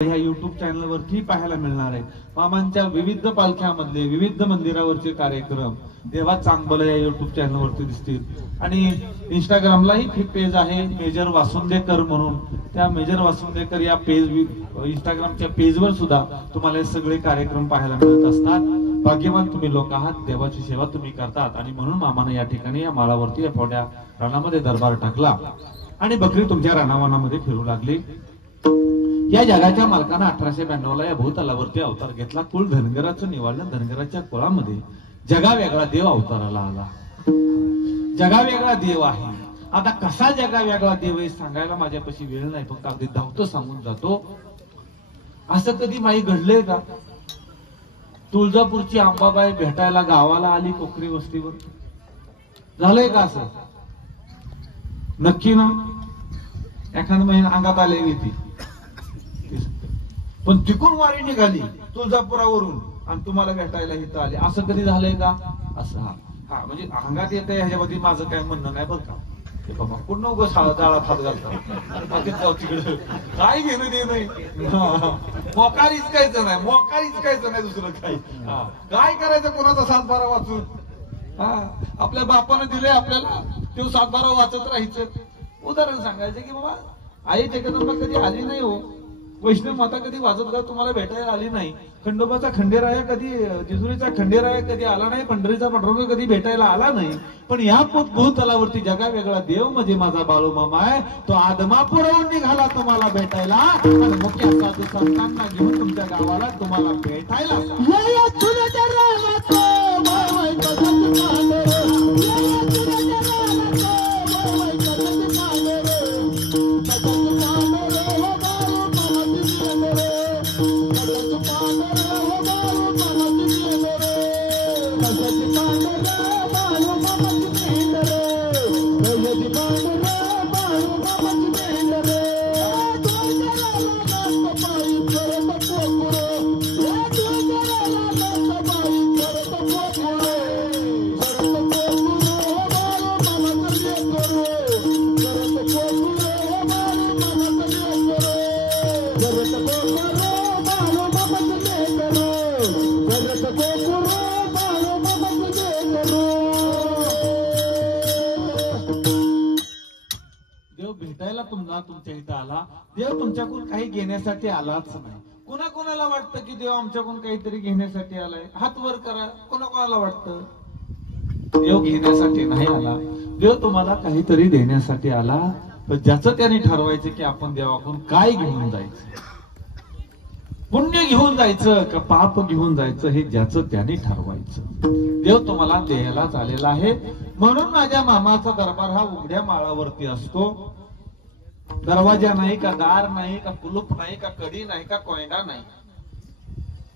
ह्या YouTube channel वरती पाहायला मिळणार आहे। मामांच्या विविध पालख्यामधले विविध मंदिरावरचे कार्यक्रम देवा चांगलं या युट्यूब चॅनल वरती दिसतील। आणि इंस्टाग्रामलाही एक पेज आहे मेजर वासुंदेकर म्हणून, त्या मेजर वासुंदेकर या पेज इंस्टाग्रामच्या पेजवर सुद्धा तुम्हाला सगळे कार्यक्रम पाहायला मिळत असतात। भाग्यवान तुम्ही लोक आहात, देवाची सेवा तुम्ही करतात आणि म्हणून मामाने या ठिकाणी या माळावरती या फोड्या रानामध्ये दरबार टाकला आणि बकरी तुमच्या रानावनामध्ये फिरू लागली। या जगाच्या मालकानं 1892 ला या भूतलावरती अवतार घेतला। कुळ धनगराचं निवाळलं, धनगराच्या कुळामध्ये जगा वेगळा देव अवताराला आला। जगा वेगळा देव आहे। आता कसा जगा वेगळा देव आहे सांगायला माझ्यापाशी वेळ नाही, फक्त अगदी धावतो सांगून जातो। असं कधी माई घडलंय का? तुळजापूरची अंबाबाई भेटायला गावाला आली कोकरी वस्तीवर, झालंय का असं? नक्की ना? एखाद महिना अंगात आलेली ती, पण तिकून वारी निघाली तुळजापुरावरून आणि तुम्हाला भेटायला इथं आले, असं कधी झालंय का? असं हा म्हणजे अंगात येत आहे ह्याच्यामध्ये माझं काय म्हणणं नाही बरं का। ते बाबा कोण नको जाळात हात घालतात तिकडे, काय घेणं ते नाही, मोकार इचकायचं नाही, मोकार इचकायचं नाही दुसरं काही। काय करायचं कोणाचा 7-12 वाचून? आपल्या बापानं दिले आपल्याला, ते 7-12 वाचत राहायचं। उदाहरण सांगायचं की बाबा आई जगदंबा कधी आली नाही हो, वैष्णव माता कधी वाजतगाव तुम्हाला भेटायला आली नाही, खंडोबाचा खंडेराया कधी, जेजुरीचा खंडेराया कधी आला नाही, पंढरीचा पांडुरंग कधी भेटायला आला नाही, पण या भूतलावरती जगा वेगळा देव म्हणजे माझा बाळू मामा आहे, तो आदमापुरावरून निघाला तुम्हाला भेटायला आणि मुख्य साधू संतांना घेऊन तुमच्या गावाला तुम्हाला भेटायला। तुमच्या इथं आला देव, तुमच्याकडून काही घेण्यासाठी आलाच नाही। कोणाकोणाला वाटतं की देव आमच्याकडून काहीतरी घेण्यासाठी आलाय? हात वर करा। कोणाकोणाला वाटतं? देव घेण्यासाठी नाही आला, देव तुम्हाला काहीतरी देण्यासाठी आला। पण ज्याचं त्याने ठरवायचं की आपण देवाकडून काय घेऊन जायचं, पुण्य घेऊन जायचं का पाप घेऊन जायचं, हे ज्याचं त्याने ठरवायचं। देव तुम्हाला द्यायलाच आलेला आहे। म्हणून माझ्या मामाचा दरबार हा उघड्या माळावरती असतो। दरवाजा नाही का, दार नाही का, कुलूप नाही का, कडी नाही का, कोयना नाही,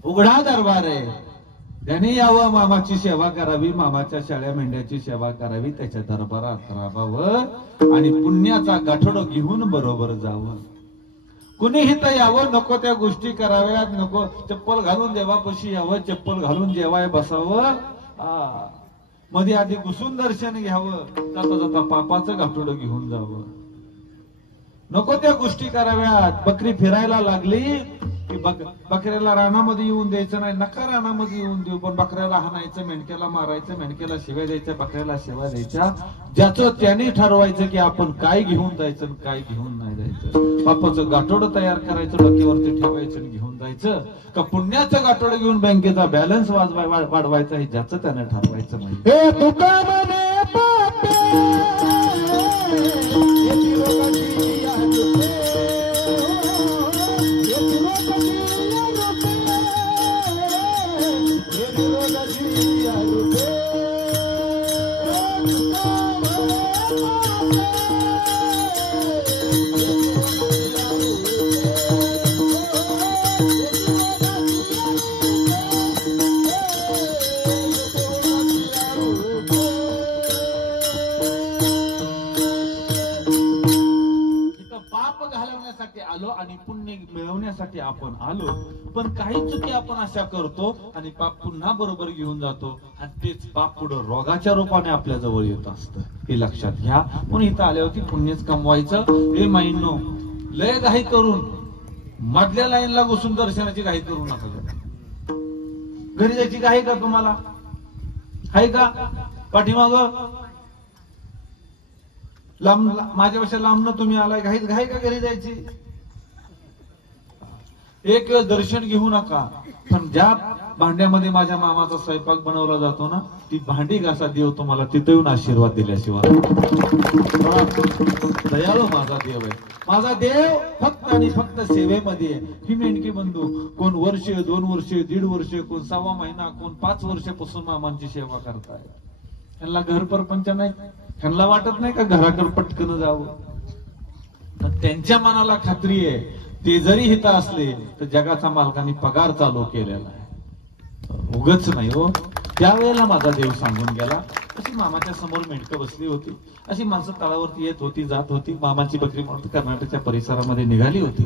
उघडा दरबार आहे। त्याने यावं, मामाची सेवा करावी, मामाच्या शाळ्या मेंढ्याची सेवा करावी, त्याच्या दरबारात राहावं आणि पुण्याचा गाठोडं घेऊन बरोबर जावं। कुणीही तर यावं, नको त्या गोष्टी कराव्यात, नको चप्पल घालून देवापाशी यावं, चप्पल घालून जेवाय बसावं, मध्ये आधी घुसून दर्शन घ्यावं, जाता जाता पापाचं गाठोडं घेऊन जावं, नको त्या गोष्टी कराव्यात। बकरी फिरायला लागली की बकऱ्याला रानामध्ये येऊन द्यायचं नाही, नका रानामध्ये येऊन देऊ, पण बकऱ्याला हाणायचं, मेंढक्याला मारायचं, मेंढक्याला शिव्या द्यायच्या, बकऱ्याला शिव्या द्यायच्या। ज्याचं त्याने ठरवायचं की आपण काय घेऊन जायचं काय घेऊन नाही जायचं। पापाचं गाठोडं तयार करायचं, डोक्यावरती ठेवायचं आणि घेऊन जायचं, का पुण्याचं गाठोडं घेऊन बँकेचा बॅलन्स वाढवायचा, हे ज्याचं त्याने ठरवायचं नाही। आलो आणि पुण्य मिळवण्यासाठी आपण आलो, पण काही चुकी आपण अशा करतो आणि पाप पुन्हा बरोबर घेऊन जातो आणि तेच पाप पुढे रोगाच्या रूपाने आपल्या जवळ येत असतं, हे लक्षात घ्या। म्हणून इथं आल्यावरती पुण्यच कमवायचं। हे माईंनो, लय घाई करून मधल्या लाईनला घुसून दर्शनाची घाई करू नका. घरी जायची घाई का तुम्हाला? आहे का? पाठीमाग लांब, माझ्यापेक्षा लांबनं तुम्ही आलाय, घाईत घाई का घरी जायची? एक वेळ दर्शन घेऊ नका, पण ज्या भांड्यामध्ये माझ्या मामाचा स्वयंपाक बनवला जातो ना, ती भांडी घासा, देव तुम्हाला तिथे येऊन आशीर्वाद दिल्याशिवाय. दयाळू माझा देव आहे. माझा देव फक्त आणि फक्त सेवेमध्ये आहे. ही मेंढके बंधू कोण वर्ष, 2 वर्ष, 1.5 वर्ष, कोण 6 महिना, कोण 5 वर्षापासून मामांची सेवा करताय. त्यांना घर परपंच नाही, त्यांना वाटत नाही का घराकडे पटकन जावं. पण त्यांच्या मनाला खात्री आहे, ते जरी हित असले तर जगाचा मालकाने पगार चालू केलेला आहे, उगच नाही हो. त्यावेळेला माझा देव सांगून गेला. अशी मामाच्या समोर मेंढकं बसली होती, अशी माणसं तळावरती येत होती, जात होती. मामाची बकरी म्हणून कर्नाटकच्या परिसरामध्ये निघाली होती.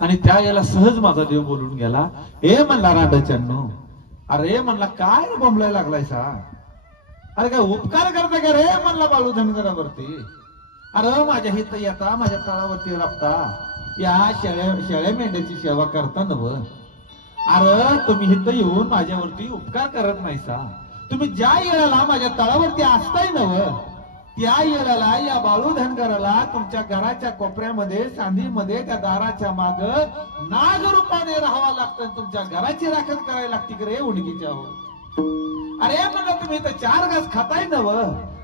आणि त्या याला सहज माझा देव बोलून गेला. ए म्हणला रांडच्यानो, अरे म्हणला काय बोंबलायला लागलाय सा? अरे काय उपकार करता का रे म्हणला बाळू धनगरावरती? अरे माझ्या हित येता, माझ्या तळावरती राबता, या शेळ्या मेंढ्याची सेवा करता नव. अरे तुम्ही हित येऊन माझ्यावरती उपकार करत नाही सा. तुम्ही ज्या येळाला माझ्या तळावरती असताय नव, त्या येळाला या बाळू धनगराला तुमच्या घराच्या कोपऱ्यामध्ये, सांधीमध्ये, त्या दाराच्या माग नाग रूपाने राहावं लागतं. तुमच्या घराची राखण करायला लागते की रे उडकीच्या हो. अरे म्हणलं तुम्ही तर 4 घास खाताय नव,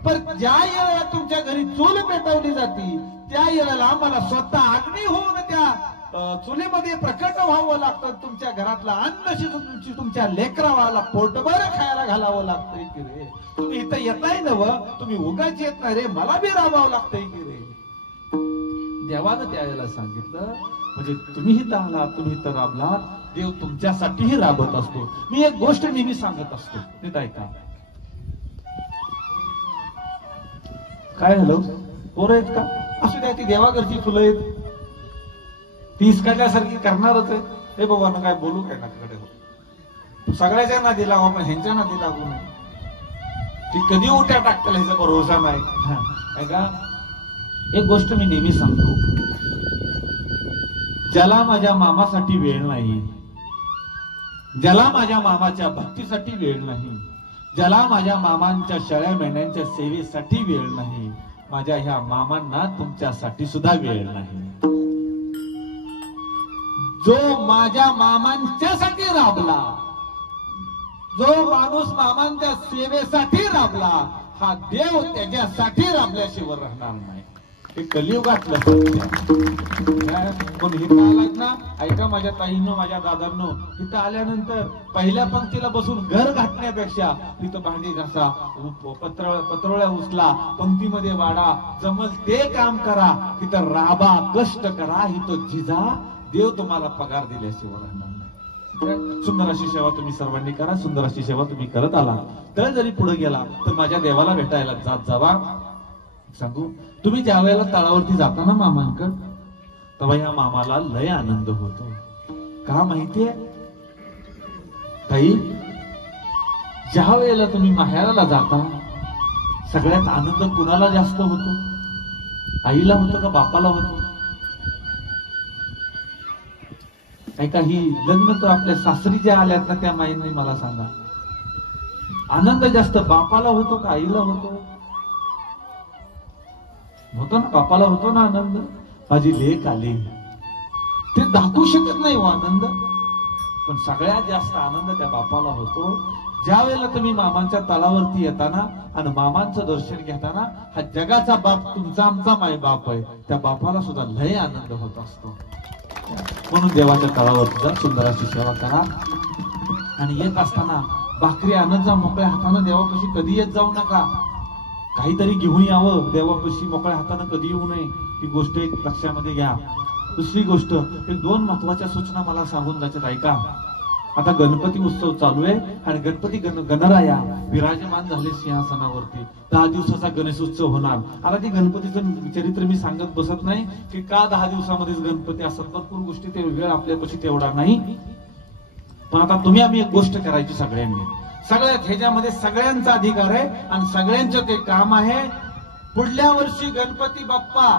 पण ज्या येळाला तुमच्या घरी चूल पेटवली जाती, त्या येळाला मला स्वतः अग्नी होऊन त्या चुलीमध्ये प्रकट व्हावं लागतं. तुमच्या घरातला अन्न शिजून तुमच्या लेकरावाला पोटभर खायला घालावं लागतंय की रे. तुम्ही इथं येताय नव, तुम्ही उगाच येत नाही रे, मला बी राबावं लागतंय की रे. देवानं त्यावेळेला सांगितलं, म्हणजे तुम्ही इथं आला, तुम्ही इथं राबला, देव तुमच्यासाठीही राबत असतो. मी एक गोष्ट नेहमी सांगत असतो, नीट ऐका. काय झालं? पोरं आहेत का? असू द्या, ती देवाघरची फुलं आहेत, ती इसकाटल्यासारखी करणारच आहे. हे भगवान काय बोलू काय नाकडे, सगळ्याच्या नादी लागू, पण ह्यांच्या नादी लागू नाही. ती कधी उठ्या टाकतील ह्याचा भरोसा नाही का. एक गोष्ट मी नेहमी सांगतो, ज्याला माझ्या मामासाठी वेळ नाही, ज्याला माझ्या मामाच्या भक्तीसाठी वेळ नाही, ज्याला माझ्या मामांच्या शेळ्या मेंढ्यांच्या सेवेसाठी वेळ नाही, माझ्या ह्या मामांना तुमच्यासाठी सुद्धा वेळ नाही. जो माझ्या मामांच्यासाठी राबला, जो माणूस मामांच्या सेवेसाठी राबला, हा देव त्याच्यासाठी राबल्याशिवाय राहणार नाही. हे कलियुगातलं पण इथं आलात ना, ऐका माझ्या ताईंनो, माझ्या दादांनो, इथं आल्यानंतर पहिल्या पंक्तीला बसून घर घातण्यापेक्षा तिथं भांडी घासा, पत्रोळ्या उचला, पंक्तीमध्ये वाढा, जमल ते काम करा, तिथं राबा, कष्ट करा, इथं झिजा, देव तुम्हाला पगार दिल्याशिवाय राहणार नाही. सुंदर अशी सेवा तुम्ही सर्वांनी करा. सुंदर अशी सेवा तुम्ही करत आला तर जरी पुढे गेला तर माझ्या देवाला भेटायला जात जावा. सांगू, तुम्ही ज्या वेळेला तळावरती जाता ना मामांकड, तेव्हा या मामाला लय आनंद होतो. का माहितीये ताई? ज्या वेळेला तुम्ही माहेराला जाता, सगळ्यात आनंद कुणाला जास्त होतो? आईला होतो का बापाला होतो? ऐका, ही लग्न तर आपल्या सासरी ज्या आल्यात ना, त्या माईंनी मला सांगा, आनंद जास्त बापाला होतो का आईला होतो? होतो ना, बापाला होतो ना आनंद. माझी लेक आली, ते दाखवू शकत नाही हो आनंद, पण सगळ्यात जास्त आनंद त्या बापाला होतो. ज्या वेळेला तुम्ही मामांच्या तळावरती येताना आणि मामांचं दर्शन घेताना, हा जगाचा बाप तुमचा आमचा माय बाप आहे, त्या बापाला सुद्धा लय आनंद होत असतो. म्हणून देवाच्या तळावरती जा, सुंदर अशी सेवा करा. आणि येत असताना भाकरी आणत जा मोकळ्या हातानं. देवापाशी कधी येत जाऊ नका, काहीतरी घेऊन यावं. देवापाशी मोकळ्या हातानं कधी येऊ नये, ही गोष्ट एक लक्षामध्ये घ्या. दुसरी गोष्ट, एक 2 महत्वाच्या सूचना मला सांगून जायच्यात. ऐका, आता गणपती उत्सव चालू आहे आणि गणपती गणराया विराजमान झाले सिंहासनावरती. 10 दिवसाचा गणेश उत्सव होणार. आता ती गणपतीचं चरित्र मी सांगत बसत नाही की का 10 दिवसामध्येच गणपती असतात. भरपूर गोष्टी ते वेळ आपल्यापाशी तेवढा नाही. पण आता तुम्ही आम्ही एक गोष्ट करायची सगळ्यांनी, सगळ्यात ह्याच्यामध्ये सगळ्यांचा अधिकार आहे आणि सगळ्यांचं ते काम आहे. पुढल्या वर्षी गणपती बाप्पा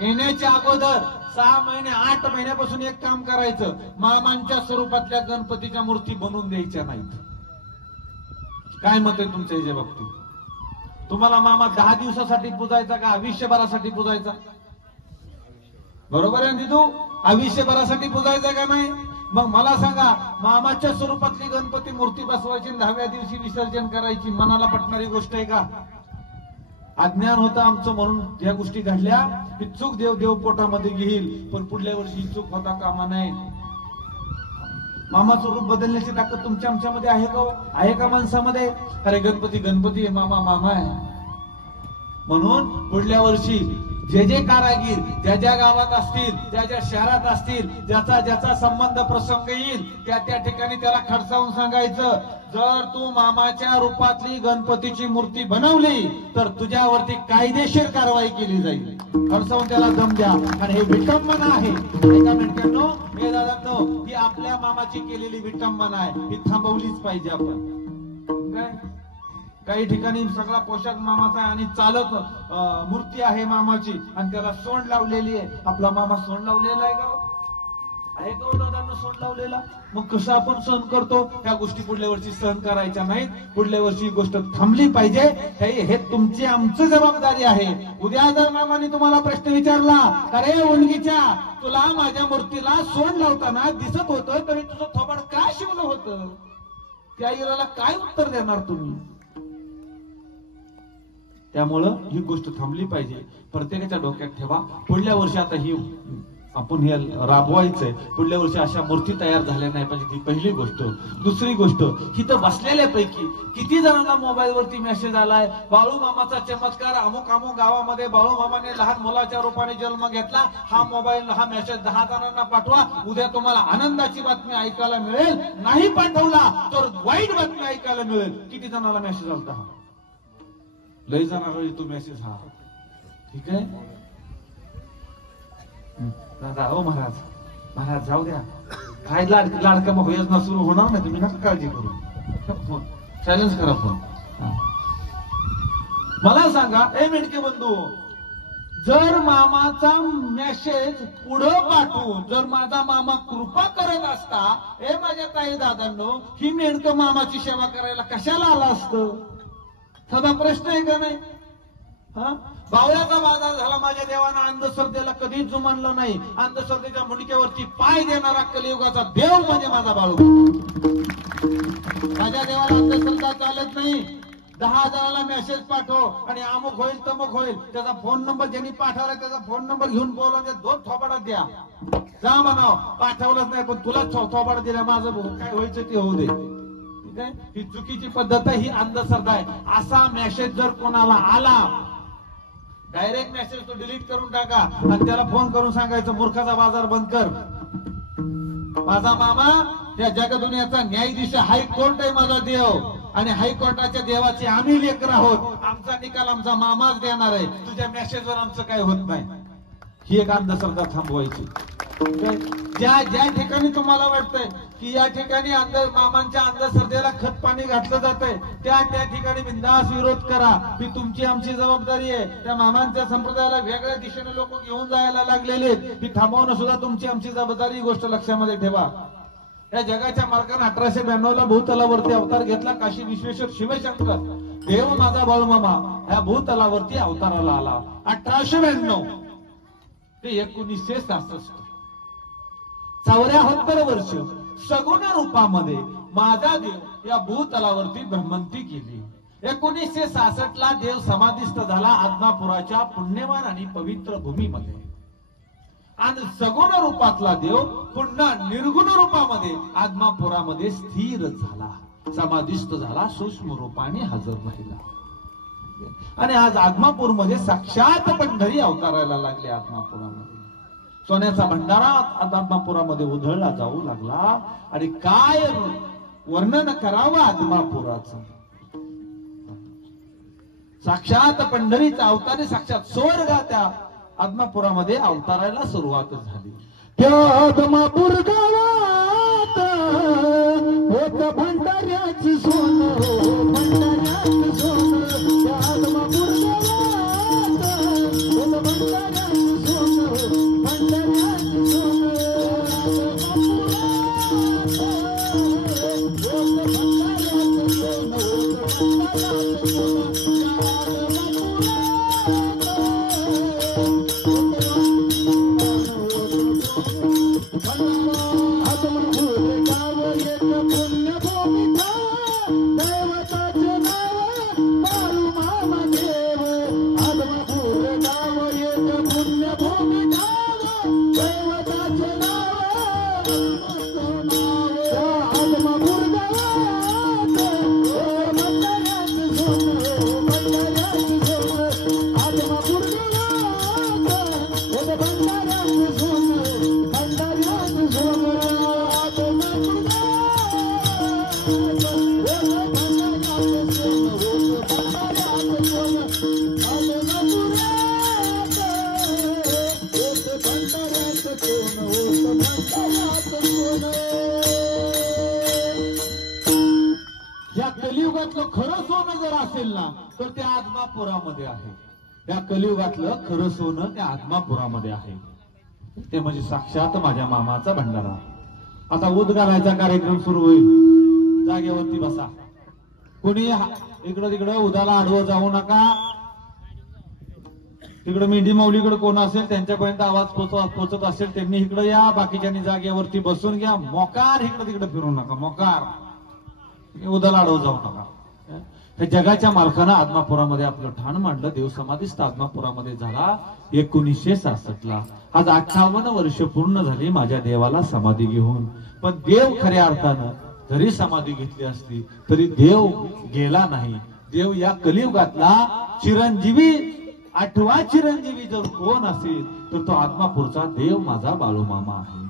येण्याच्या अगोदर 6 महिने 8 महिन्यापासून एक काम करायचं, मामांच्या स्वरूपातल्या गणपतीच्या मूर्ती बनवून द्यायच्या नाहीत. काय मत आहे तुमच्या याच्या बाबतीत? तुम्हाला मामा 10 दिवसासाठी पुजायचा का आयुष्यभरासाठी पुजायचा? बरोबर आहे ना दिदू? आयुष्यभरासाठी पुजायचा का नाही? मग मला सांगा, मामाच्या स्वरूपातली गणपती मूर्ती बसवायची 10व्या दिवशी विसर्जन करायची, मनाला पटणारी गोष्ट आहे का? अज्ञान होतं आमचं म्हणून या गोष्टी घडल्या. ही चूक देव पोटामध्ये घेईल, पण पुढल्या वर्षी ही चूक होता कामा नये. मामाचं रूप बदलण्याची ताकद तुमच्या आमच्यामध्ये आहे का? आहे का माणसामध्ये? अरे गणपती गणपती आहे, मामा मामा आहे. म्हणून पुढल्या वर्षी जे जे कारागीर ज्या ज्या गावात असतील, ज्या ज्या शहरात असतील, ज्याचा ज्याचा संबंध प्रसंग येईल, त्या त्या ठिकाणी त्याला खडसावून सांगायचं, जर तू मामाच्या रूपातली गणपतीची मूर्ती बनवली तर तुझ्यावरती कायदेशीर कारवाई केली जाईल. खडसावून त्याला दम द्या. आणि हे विटंबना आहे एका मिनिटांनो, हे दादांनो, ही आपल्या मामाची केलेली विटंबना आहे, ही थांबवलीच पाहिजे आपण. काय काही ठिकाणी सगळा पोशाख मामाचा आहे आणि चालत मूर्ती आहे मामाची आणि त्याला सोंड लावलेली आहे. आपला मामा सोंड लावलेला आहे का? आहे का दादांना सोंड लावलेला? मग कसं आपण सहन करतो? त्या गोष्टी पुढल्या वर्षी सहन करायच्या नाहीत. पुढल्या वर्षी ही गोष्ट थांबली पाहिजे. हे तुमची आमची जबाबदारी आहे. उद्या जर मामाने तुम्हाला प्रश्न विचारला, अरे मुलगीच्या, तुला माझ्या मूर्तीला सोंड लावताना दिसत होतं तरी तुझं थोबाड का शिवलं होतं? त्या इराला काय उत्तर देणार तुम्ही? त्यामुळं ही गोष्ट थांबली पाहिजे. प्रत्येकाच्या डोक्यात ठेवा, पुढल्या वर्षी आता ही आपण हे राबवायचंय. पुढल्या वर्षी अशा मूर्ती तयार झाल्या नाही पाहिजे, ही पहिली गोष्ट. दुसरी गोष्ट, हिथं बसलेल्यापैकी किती जणांना मोबाईल वरती मेसेज आलाय, बाळू मामाचा चमत्कार, अमुक अमुक गावामध्ये बाळू मामाने लहान मुलाच्या रूपाने जन्म घेतला. हा मोबाईल हा मेसेज 10 जणांना पाठवा, उद्या तुम्हाला आनंदाची बातमी ऐकायला मिळेल. नाही पाठवला तर वाईट बातमी ऐकायला मिळेल. किती जणांना मेसेज आलता? लय जाणार तो मेसेज. हा ठीक आहे दादा. हो महाराज, महाराज जाऊ द्या, काय लाडका मग योजना सुरू होणार नाही, तुम्ही नका काळजी करू. सायलेन्स करा फोन. मला सांगा ए मेडके बंधू, जर मामाचा मेसेज पुढं पाठवून जर माझा मामा कृपा करत असता, ए माझ्या ताई दादांनो, ही मेडकं मामाची सेवा करायला कशाला आला असतं? साधा प्रश्न आहे का नाही? हा, बावळ्याचा बाजार झाला. माझ्या देवानं अंधश्रद्धेला कधीच जुमानलं नाही. अंधश्रद्धेच्या मुंडक्यावरती पाय देणारा कलियुगाचा देव म्हणजे माझा बाळू. माझ्या देवाला अंधश्रद्धा चालत नाही. 10 जणांना मेसेज पाठव आणि अमुक होईल तमुक होईल, त्याचा फोन नंबर ज्यांनी पाठवला त्याचा फोन नंबर घेऊन बोलवून त्या 2 थोबाडात द्या. जा म्हणाव, पाठवलंच नाही पण तुला थोबाड दिला, माझं काय व्हायचं ते होऊ दे. ही चुकीची पद्धत आहे, ही अंधश्रद्धा आहे. असा मेसेज जर कोणाला आला, डायरेक्ट मेसेज तो डिलीट करून टाका आणि त्याला फोन करून सांगायचं, मूर्खाचा बाजार बंद कर. माझा मामा या जगदुनियाचा न्यायाधीश, हायकोर्ट आहे माझा देव आणि हायकोर्टाच्या देवाचे आम्ही लेकर आहोत. आमचा निकाल आमचा मामाच देणार आहे. तुझ्या मेसेजवर आमचं काय होत नाही. ही एक अंधश्रद्धा थांबवायची. ज्या ज्या ठिकाणी तुम्हाला वाटतंय की या ठिकाणी मामांच्या अंधश्रद्धेला खत पाणी घातलं जातंय, त्या त्या ठिकाणी बिनधास्त विरोध करा. ही तुमची आमची जबाबदारी आहे. त्या मामांच्या संप्रदायाला वेगळ्या दिशेने लोक घेऊन जायला लागलेले, ही थांबवणं सुद्धा तुमची आमची जबाबदारी. ही गोष्ट लक्षामध्ये ठेवा. या जगाच्या मार्गाने 1892 ला भूतलावरती अवतार घेतला काशी विश्वेश्वर शिवशंकर देव माझा बाळूमामा ह्या भूतलावरती अवताराला आला. 1892 ते 1967, 74 वर्ष सगुण रूपामध्ये माझा देव या भूतलावरती भ्रमंती केली. 1966 ला देव समाधिस्थ झाला आदमापुराच्या पुण्यवान आणि पवित्र भूमीमध्ये. आणि सगुण रूपातला देव पुन्हा निर्गुण रूपामध्ये आदमापुरामध्ये स्थिर झाला, समाधिस्थ झाला, सूक्ष्म रूपाने हजर राहिला. आणि आज आदमापूरमध्ये साक्षात पंढरी अवतारायला लागले. आदमापुरामध्ये सोन्याचा भंडारा आदमापुरामध्ये उधळला जाऊ लागला. आणि काय वर्णन करावं आदमापुराचं. साक्षात पंढरीचा अवतारी, साक्षात स्वर्ग त्या आदमापुरामध्ये अवतारायला सुरुवात झाली. त्या आदमापूर गावात होत भंडाऱ्याचं सोनं, भंडाऱ्याचं सोनं. त्या आदमापूर गावात होत भंडाऱ्याचं सोनं. कलियुगातलं खरं सोनं जर असेल ना तर त्या आदमापुरामध्ये आहे. त्या कलियुगातलं खरं सोनं त्या आदमापुरामध्ये आहे. ते म्हणजे साक्षात माझ्या मामाचा भंडारा. आता ऊद घालायचा कार्यक्रम सुरू होईल. जागेवरती बसा. कोणी इकडं तिकडं उदाला आडवं जाऊ नका. तिकडे मेंढी माऊलीकडे कोण असेल त्यांच्यापर्यंत आवाज पोचत असेल त्यांनी इकडे या. बाकीच्यांनी जागेवरती बसून घ्या. मोकार इकडे तिकडे फिरू नका. मोकार उदाला आडवं जाऊ नका. हे जगाच्या मालकानं आदमापुरामध्ये आपलं ठाण मांडलं. देव समाधीस्थ आदमापुरामध्ये झाला 1966 आज 58 वर्ष पूर्ण झाली माझ्या देवाला समाधी घेऊन. पण देव खऱ्या अर्थानं जरी समाधी घेतली असती तरी देव गेला नाही. देव या कलियुगातला चिरंजीवी 8वा चिरंजीवी जर कोण असेल तर तो आदमापूरचा देव माझा बाळूमामा आहे.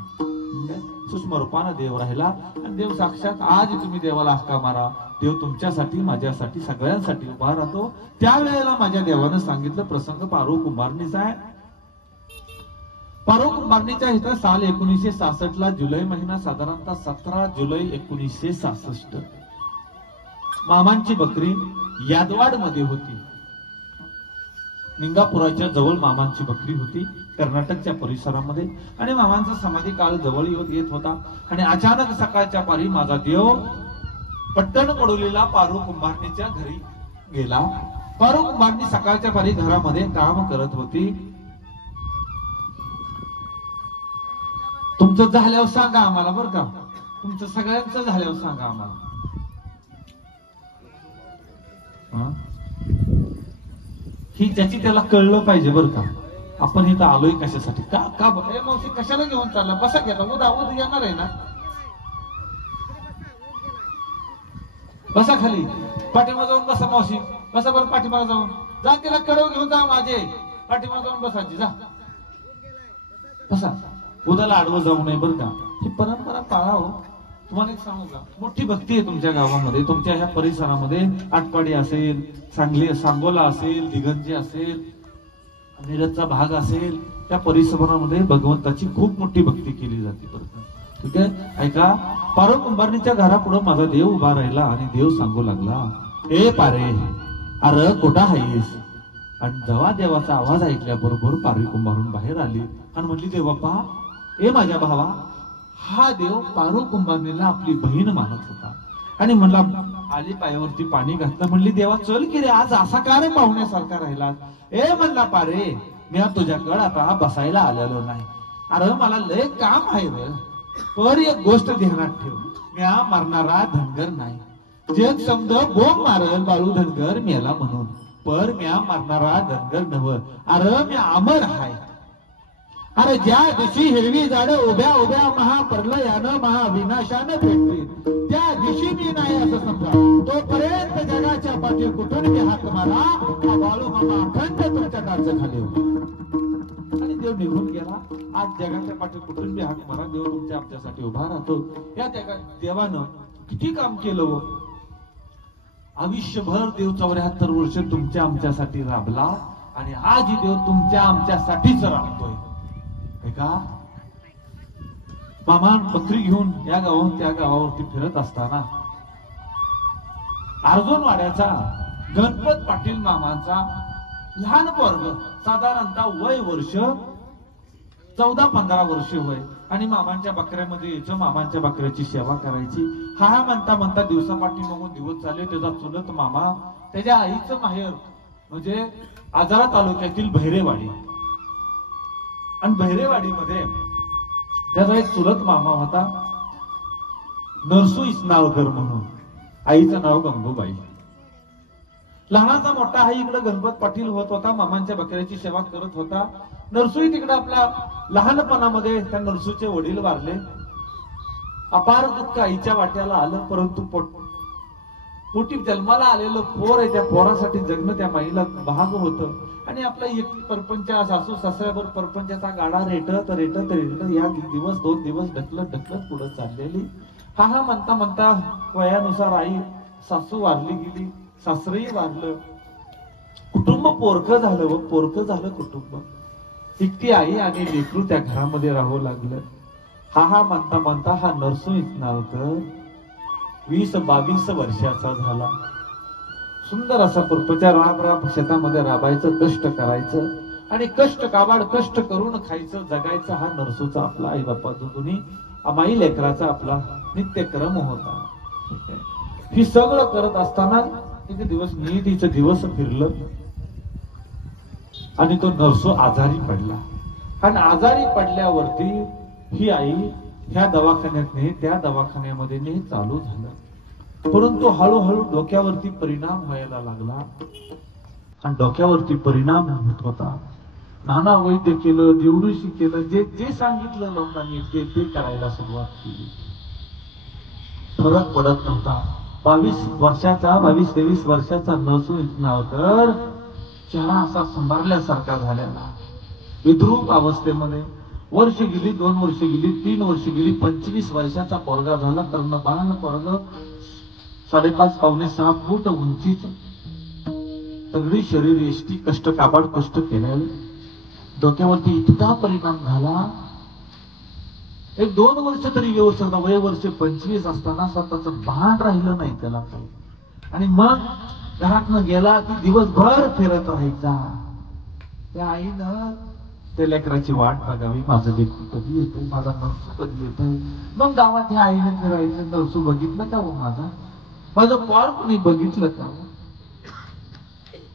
सूक्ष्म रूपानं देव राहिला आणि देव साक्षात आज तुम्ही देवाला हाका मारा. देव तुमच्यासाठी माझ्यासाठी सगळ्यांसाठी उभा राहतो. त्यावेळेला माझ्या देवानं सांगितलं प्रसंग पारो कुंभारणीचा आहे. पारो कुंभारणीच्या इथं साल 1966 जुलै महिना साधारणतः 17 जुलै 1966 मामांची बकरी यादवाड मध्ये होती. निंगापुराच्या जवळ मामांची बकरी होती कर्नाटकच्या परिसरामध्ये. आणि मामांचा समाधी काळ जवळ येत होता. आणि अचानक सकाळच्या पारी माझा देव पट्टण कडोलीला पारो कुंभारणीच्या घरी गेला. पारो कुंभारणी सकाळच्या पारी घरामध्ये काम करत होती. तुमचं झाल्यावर सांगा आम्हाला बरं का. तुमचं सगळ्यांचं झाल्यावर सांगा आम्हाला. ही ज्याची त्याला कळलं पाहिजे बरं का. आपण इथं आलोय कशासाठी का का मावशी कशाला घेऊन चालला. बसा घेता उद येणार आहे ना. बसा खाली. पाठीमागे जाऊन बसा मावशी. बसा बरं पाठीमागे जाऊन जा. तिला कडव घेऊन जा माझे. पाठीमागे जाऊन बसायची जा. बसा. उद्याला आडवं जाऊ नये बरं का. ही परंपरा पाळा हो. तुम्हाला एक सांगू का मोठी भक्ती आहे तुमच्या गावामध्ये तुमच्या ह्या परिसरामध्ये. आटपाडी असेल सांगोला असेल दिगंजी असेल मिरजचा भाग असेल त्या परिसरामध्ये भगवंताची खूप मोठी भक्ती केली जाते बरं का. ठीक आहे. ऐका पारो कुंभारणीच्या घरापुढे माझा देव उभा राहिला आणि देव सांगू लागला ए पारे अरे कुठं आहेस. आणि जेव्हा देवाचा आवाज ऐकल्याबरोबर पारे कुंभारून बाहेर आली आणि म्हणली देव बाप्पा ए माझ्या भावा. हा देव पारो कुंभारणीला आपली बहीण मानत होता. आणि म्हणला आली पायावरती पाणी घातलं. म्हणली देवा चल की रे आज असा का रे पाहुण्यासारखा राहिला. ए म्हणला पारे मी तुझ्याकडे आता बसायला आलेलो नाही. अरे मला लय काम आहे रे. पर एक गोष्ट ध्यानात ठेव म्या मरणारा धनगर नाही. जग समज बोंब मारल बाळू धनगर मेला म्हणून. पर म्या मरणारा धनगर नव. अरे म्या अमर आहे. अरे ज्या दिवशी हिरवी झाड उभ्या उभ्या महाप्रलयानं महाविनाशानं भेटतील त्या दिवशी मी नाही असं समजा. तोपर्यंत जगाच्या पाठी कुठून मी हाक मारा बाळू मामा अखंड तुमच्या काळचं खाली होता. आणि देव निघून गेला. आज जगाच्या पाठी कुठून मी हाक मारा देव तुमच्या आमच्यासाठी उभा राहतो. या देवानं किती काम केलं हो. आयुष्यभर देव 74 वर्ष तुमच्या आमच्यासाठी राबला आणि आज देव तुमच्या आमच्यासाठीच राबतोय. का मामा बकरी घेऊन या गावाहून त्या गावावरती फिरत असताना अर्जुनवाड्याचा गणपत पाटील मामांचा लहान पोरग साधारणतः वय वर्ष 14-15 वर्ष वय आणि मामांच्या बकऱ्यामध्ये यायचं. मामांच्या बकऱ्याची सेवा करायची. हा म्हणता म्हणता दिवसापाठी मग दिवस चालले. त्याचा चुलत मामा त्याच्या आईचं माहेर म्हणजे आजरा तालुक्यातील बहिरेवाडी. आणि बहिरेवाडीमध्ये त्याचा एक चुलत मामा होता नरसू इस्नाळकर म्हणून. आईचं नाव गंगूबाई. लहानाचा मोठा हा इकडे गणपत पाटील होत होता. मामांच्या बकऱ्याची सेवा करत होता. नरसूही तिकडे आपल्या लहानपणामध्ये त्या नरसूचे वडील वारले. अपार दुःख आईच्या वाट्याला आलं. परंतु पोटी जन्माला आलेलं पोर आहे त्या पोरासाठी जगणं त्या माईला भाग होतं. आणि आपला एक परपंच सासू सासऱ्यावर परपंचाचा गाडा रेटत या दिवस 2 दिवस ढकलत पुढे चाललेली. हा म्हणता म्हणता वयानुसार आई सासू वारली गेली. सासरही वारलं. कुटुंब पोरकं झालं कुटुंब. एकटी आई आणि लेकरू त्या घरामध्ये राहू लागलं. हा म्हणता म्हणता हा नरसू इस्नाळकर 20-22 वर्षाचा झाला. सुंदर असा प्रपंचा राब शेतामध्ये राबायचं, कष्ट करायचं आणि कष्ट काबाड कष्ट करून खायचं, जगायचं. हा नरसूचा आपला आई बापा दोन्ही अमाई लेकराचा आपला नित्यक्रम होता. ही सगळं करत असताना एक दिवस नियतीचं दिवस फिरलं आणि तो नरसो आजारी पडला. आणि आजारी पडल्यावरती ही आई ह्या दवाखान्यात नाही त्या दवाखान्यामध्ये नाही चालू झालं. परंतु हळूहळू डोक्यावरती परिणाम व्हायला लागला आणि डोक्यावरती परिणाम होत होता. नाना वैद्य केलं, देवऋषी केलं, जे जे सांगितलं लोकांनी ते करायला सुरुवात केली. फरक पडत नव्हता. 22-23 वर्षाचा नसून नाव तर चेहरा असा संभारल्यासारखा झालेला, विद्रूप अवस्थेमध्ये. वर्ष गेली, 2 वर्ष गेली, 3 वर्ष गेली, 25 वर्षाचा पोरगा झाला. कर्णबाण पोरग, 5.5-6 फूट उंचीच, सगळी शरीर यष्टी, कष्ट काबाड कष्ट केलेलं. डोक्यावरती इतका परिणाम झाला. 1-2 वर्ष तरी व्यवस्थित, वय वर्ष 25 असताना स्वतःच भान राहिलं नाही त्याला काही. आणि मग घरातनं गेला की दिवसभर फिरत राहायचा. त्या आईनं त्या लेकराची वाट बघावी, माझं लेकरू कधी येतोय, माझा नरसू कधी येतोय. मग गावात ह्या आईने फिरायचं, नरसू बघितलं का हो माझं पोर कुणी बघितलं का?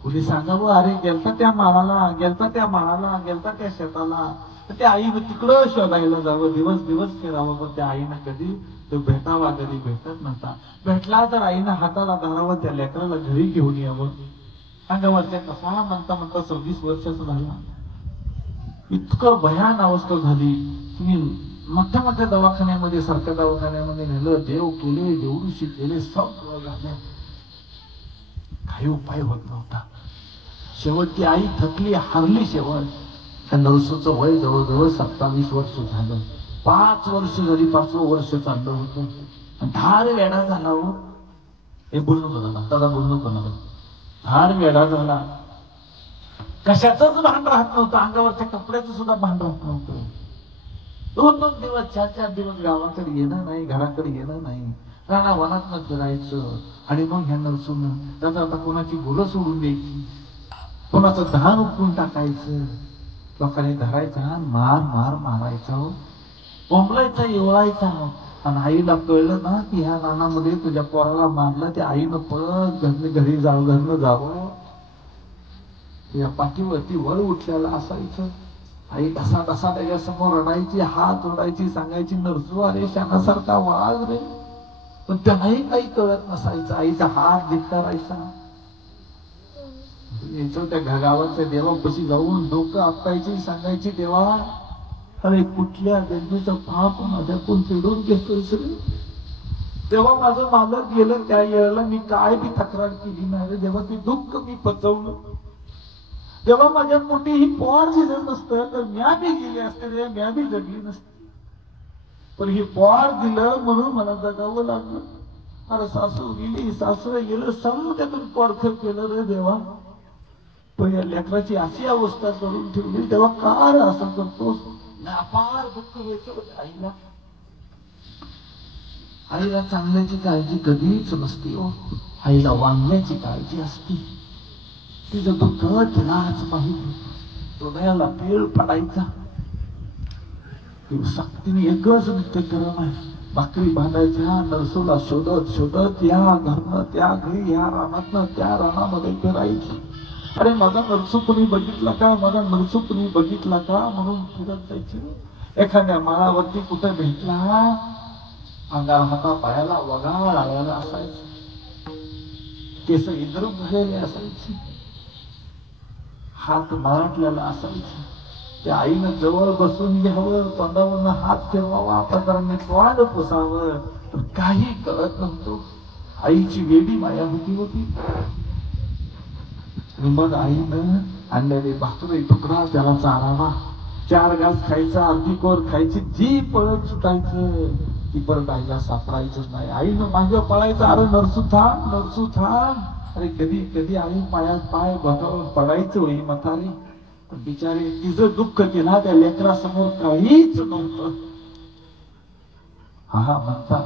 कुणी सांगावं, अरे गेलता त्या माळाला, गेलता त्या शेताला. तर त्या आईनं तिकडं शोधायला जावं, दिवस फिरावं. पण त्या आईनं कधी तो भेटावा, कधी भेटत नव्हता. भेटला तर आईनं हाताला धरावं, त्या लेकराला घरी घेऊन यावं. अंगावरच्या कसा म्हणता 26 वर्षाचा झाला. इतकं भयान अवस्था झाली की मोठ्या दवाखान्यामध्ये, सरकारी दवाखान्यामध्ये नेलं, देव केले, देवऋषी केले, सगळं झालं, काही उपाय होत नव्हता. शेवटची आई थकली, हारली. शेवट त्या नरसूचं वय जवळजवळ 27 वर्ष झालं. 5 वर्ष झाली, 5वं वर्ष चाललं होतं. धार वेडा झाला हो. हे बोलणं कोणाला, दादा बोलणं कोणाला, धार वेडा झाला. कशाचंच भान राहत नव्हतं, अंगावरच्या कपड्याचं सुद्धा भान राहत नव्हतं. 2-2 दिवस, 4-4 दिवस गावाकडे येणं नाही, घराकडे येणं नाही, रानावनात फिरायचं. आणि मग ह्या नरसून त्याचा आता कोणाची गुरं सोडून द्यायची, कोणाचं धान उपटून टाकायचं, लोकांनी धरायचा, मारायचा, बोंबलायचा, एवळायचा. आणि आईला कळलं ना की ह्या रानामध्ये तुझ्या पोराला मारलं, त्या आईनं पळत घरी जावं. या पाठीवरती वळ उठलेला असायचं. आई तसा त्याच्या समोर रडायची, हात ओढायची, सांगायची, नरसू अरे शानासारखा वाघ रे. पण त्यालाही काही कळत नसायचं. आईचा हात धिक्कारायचा. त्या गावाच्या देवापाशी जाऊन डोकं आपटायची, सांगायची, देवा अरे कुठल्या गंजीचं पाप माझ्याकडून फेडून घेतोयस रे. तेव्हा माझं मालक गेलं, त्या वेळेला मी काय बी तक्रार केली नाही रे देवा, ते दुःख मी पचवलं. तेव्हा माझ्या मोठी ही पोर दिलं नसतं तर म्या बी गेले असते रे, म्या बी जगली नसते. पण ही पोर दिलं म्हणून मला जगावं लागलं. अरे सासू गेली, सासरे गेलं, समोर पोरखर केलं रे देवा. पण या लेकराची अशी अवस्था करून ठेवली, तेव्हा काय असं करतोस. अपार दुःख व्हायचं आईला. आईला चांगल्याची काळजी कधीच नसती हो. आईला वांगण्याची काळजी असती. तिचं दुःख तिलाच माहिती. हृदयाला पेळ पडायचा. सक्तीने एकच नृत्य करत आहे, भाकरी बांधायच्या, नरसूला शोधत या घरनं त्या घरी, या रानातनं त्या रानामध्ये फिरायची. अरे माझा नरसू कुणी बघितला का, माझा नरसू कुणी बघितला का म्हणून फिरत जायची. एखाद्या माळावरती कुठे भेटला, अंगाला हाता पायाला वगाळ आलेला असायचा, केस इद्रूप झालेले असायची, हात मराठलेला असायचा. त्या आईनं जवळ बसून घ्यावं, तोंडावरनं हात फिरवावा, पदराने तोंड पुसावं, पण काही कळत नव्हतं. आईची वेडी माया होती. मग आईनं आणलेली भाकरी तुकडा त्याला चारावा, 4 घास खायचा, अर्धी कोर खायची, जी पळत सुटायचं ती परत आईला सापडायचंच नाही. आईनं मागे पळायचं, अरे नरसू थांब. अरे कधी आई पायात पाय बघावून पडायचं होई म्हातारी. पण बिचारी तिचं दुःख तिला त्या लेकरासमोर काहीच नव्हतं. हा म्हणता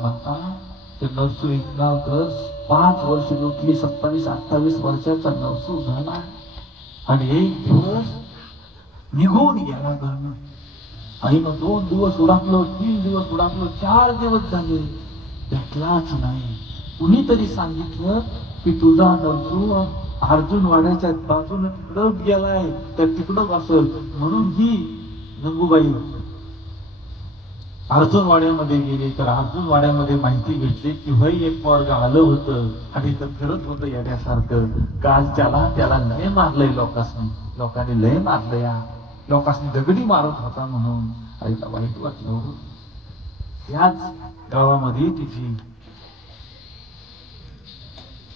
ते नरसू इतका तर 5 वर्ष लुटली, 27-28 वर्षाचा नरसू झाला आणि एक दिवस निघून गेला घरनं. आईनं 2 दिवस उडाकलो, 3 दिवस उडाकलो, 4 दिवस झाले, भेटलाच नाही. कुणीतरी सांगितलं की तुझा नरसू अर्जुन वाड्याच्या बाजूने तिकडं गेलाय, तर तिकडं असेल. म्हणून ही गंगूबाई अर्जुनवाड्यामध्ये गेली. तर अर्जुनवाड्यामध्ये माहिती भेटली की होय एक पोरग आलं होतं आणि तर फिरत होतं येण्यासारखं. काल त्याला लय मारलंय लोकांनी लय मारलं, या लोकांनी दगडी मारत होता म्हणून आईला वाईट वाटलं. याच गावामध्ये तिची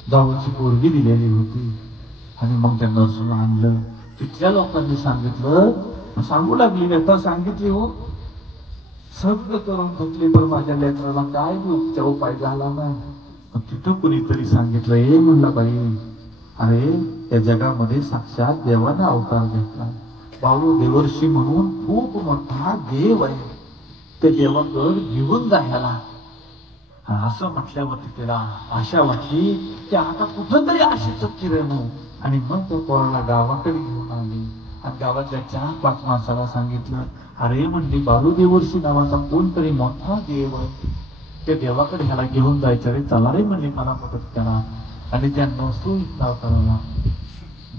जाऊची पोरगी दिलेली होती आणि मग त्या नरसून आणलं. तिथल्या लोकांनी सांगितलं, सांगू लागली, आता सांगितली हो सगळं करून घेतले, पण माझ्या लेकराला काय उपचार उपाय झाला नाही. तिथं कुणीतरी सांगितलं, हे म्हणला बाई, अरे त्या जगामध्ये साक्षात देवाने अवतार घेतला. बाळू देवर्षी म्हणून खूप मोठा देव आहे, त्या देवाकडे घेऊन जायला. असं म्हटल्यावरती तिला आशा वाटली की आता कुठं तरी आशेचं किरण. आणि मग तो पोराला गावाकडे घेऊन आली आणि गावातल्या 4-5 माणसाला सांगितलं, अरे म्हणली बाळू देवर्षी नावाचा कोणतरी मोठा देव आहे, त्या देवाकडे ह्याला घेऊन जायचं रे, चला रे म्हणली, मला मदत करा. आणि त्या नरसू करायला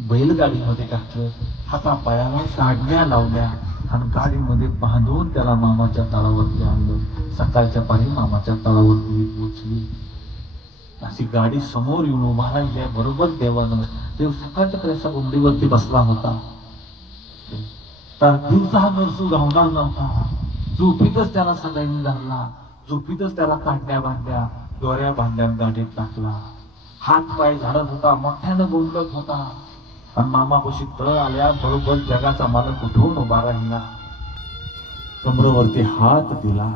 बैलगाडीमध्ये घातलं, हातापायाला काढण्या लावल्या आणि गाडीमध्ये बांधून त्याला मामाच्या तळावरती आणलं. सकाळच्या पारी मामाच्या तळावरती पोचली. अशी गाडी समोर येऊन उभा राहिल्या बरोबर देवानं. देव सकाळच्या कळ्याच्या उंबरीवरती बसला होता. तर दिवसा नरसू गावणार नव्हता. झोपीतच त्याला सगळ्यांनी धरला, झोपीतच त्याला काढण्या बांधल्या, दोऱ्या बांधल्या, गाडीत टाकला. हात पाय झाडत होता, मोठ्यानं बोंबलत होता. आणि मामापाशी तळ आल्या बरोबर जगाचा मालक उठून उभा राहिला, कमरेवरती हात दिला,